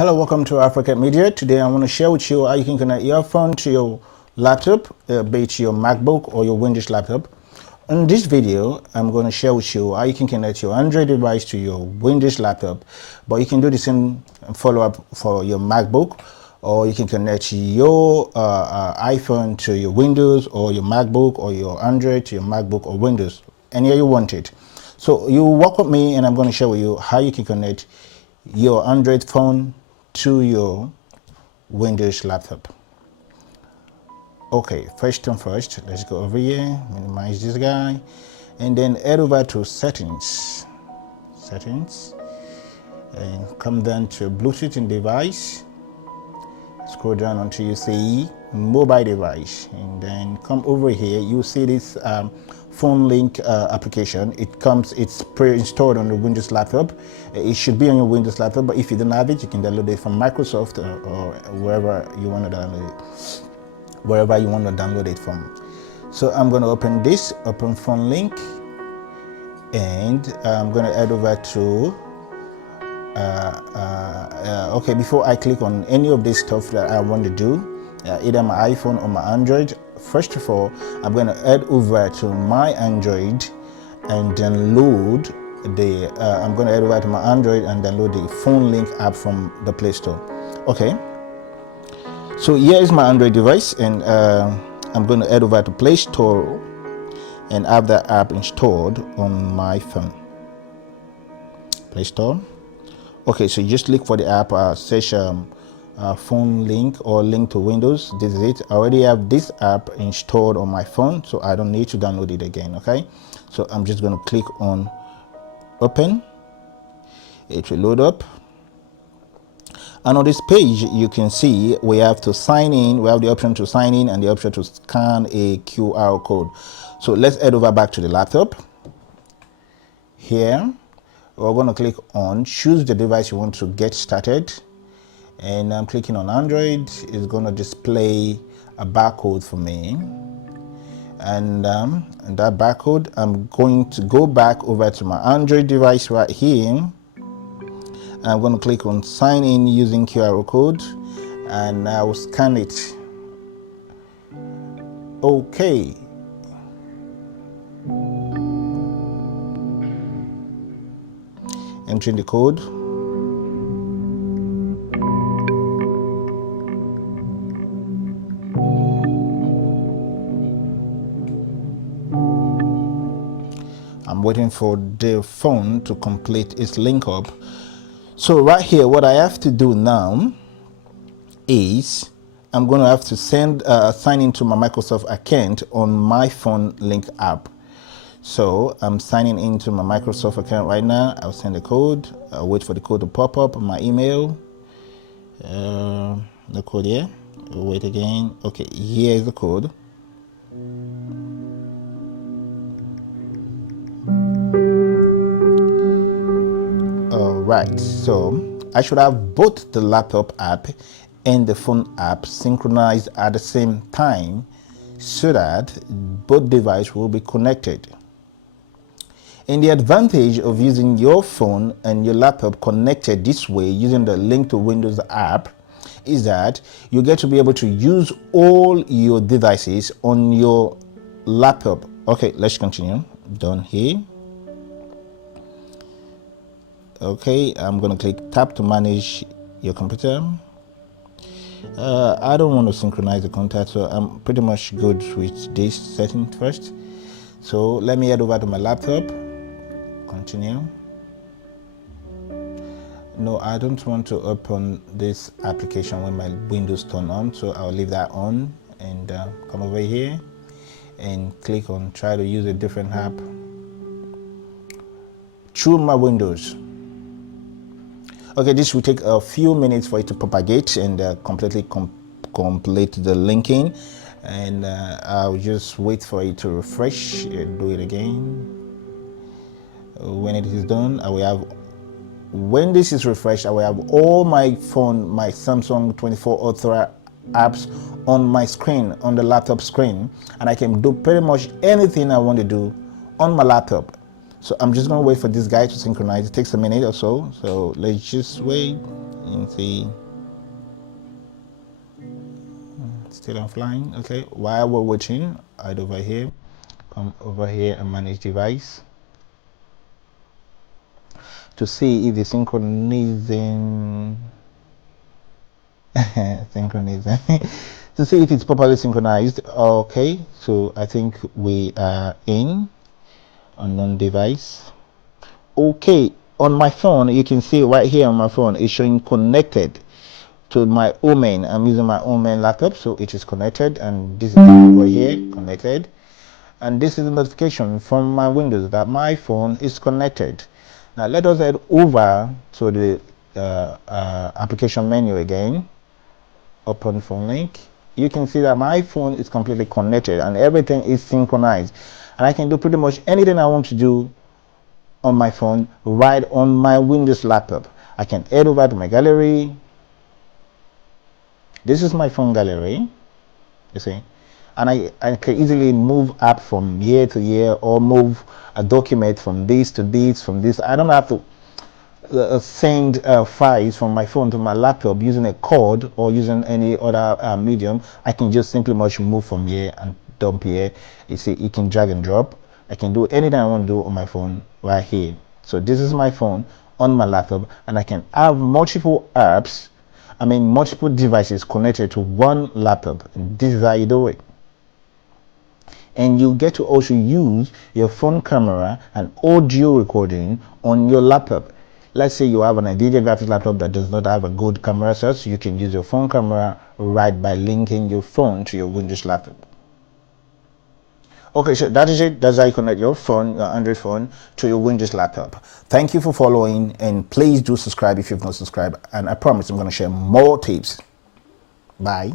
Hello, welcome to African Media. Today I want to share with you how you can connect your phone to your laptop, be it your MacBook or your Windows laptop. In this video, I'm going to share with you how you can connect your Android device to your Windows laptop, but you can do the same follow-up for your MacBook, or you can connect your iPhone to your Windows, or your MacBook, or your Android to your MacBook or Windows, any way you want it. So you walk with me and I'm going to share with you how you can connect your Android phone to your Windows laptop. Okay, first thing first, let's go over here, minimize this guy, and then head over to settings, and come down to Bluetooth and device. Scroll down until you see mobile device, and then come over here. You see this phone link application. It's pre-installed on the Windows laptop. It should be on your Windows laptop, but if you don't have it, you can download it from Microsoft or wherever you want to download it, from. So I'm going to open this open phone link, and I'm going to head over to okay, before I click on any of this stuff that I want to do, either my iPhone or my Android, first of all, I'm going to head over to my Android and download I'm going to head over to my Android and download the phone link app from the Play Store. Okay, so here is my Android device, and I'm going to head over to Play Store and have that app installed on my phone. Play Store. Okay, so you just look for the app, search phone link or link to Windows. This is it. I already have this app installed on my phone, so I don't need to download it again. Okay, so I'm just going to click on open. It will load up, and on this page you can see we have to sign in. We have the option to sign in and the option to scan a QR code. So let's head over back to the laptop. Here we're going to click on choose the device you want to get started, and I'm clicking on Android. It's going to display a barcode for me, and that barcode, I'm going to go back over to my Android device right here. I'm going to click on sign in using QR code, and I will scan it. Okay, entering the code. I'm waiting for the phone to complete its link up. So right here, what I have to do now is I'm going to have to sign into my Microsoft account on my phone link app. So I'm signing into my Microsoft account right now. I'll send the code. I'll wait for the code to pop up on my email. The code here. Wait again. Okay, here is the code. Alright, so I should have both the laptop app and the phone app synchronized at the same time, so that both devices will be connected. And the advantage of using your phone and your laptop connected this way using the link to Windows app is that you get to be able to use all your devices on your laptop. Okay, let's continue. Done here. Okay, I'm going to click tap to manage your computer. I don't want to synchronize the contact, so I'm pretty much good with this setting first. So let me head over to my laptop. Continue. No, I don't want to open this application when my Windows turn on, so I'll leave that on and come over here and click on try to use a different app through my Windows. Okay, this will take a few minutes for it to propagate and completely complete the linking, and I'll just wait for it to refresh and do it again. When it is done, when this is refreshed, I will have all my Samsung 24 Ultra apps on my screen, on the laptop screen, and I can do pretty much anything I want to do on my laptop. So I'm just going to wait for this guy to synchronize. It takes a minute or so, so let's just wait. can see still I'm flying. Okay, while we're watching, I'd over here, come over here and manage device to see if the synchronizing synchronizing to see if it's properly synchronized. Okay, so I think we are in on device. Okay, on my phone you can see right here on my phone it's showing connected to my Omen. I'm using my Omen laptop, so it is connected, and this is over here connected, and this is a notification from my Windows that my phone is connected. Now let us head over to the application menu again. Open phone link. You can see that my phone is completely connected and everything is synchronized, and I can do pretty much anything I want to do on my phone right on my Windows laptop. I can head over to my gallery. This is my phone gallery, you see, and I can easily move app from here to here, or move a document from this to this, from this. I don't have to send files from my phone to my laptop using a cord or using any other medium. I can just simply much move from here and dump here. You see, you can drag and drop. I can do anything I want to do on my phone right here. So this is my phone on my laptop, and I can have multiple apps, multiple devices connected to one laptop. And this is how you do it. And you get to also use your phone camera and audio recording on your laptop. Let's say you have an NVIDIA graphics laptop that does not have a good camera set, so you can use your phone camera right by linking your phone to your Windows laptop. Okay, so that is it. That's how you connect your phone, your Android phone, to your Windows laptop. Thank you for following, and please do subscribe if you've not subscribed. And I promise I'm going to share more tips. Bye.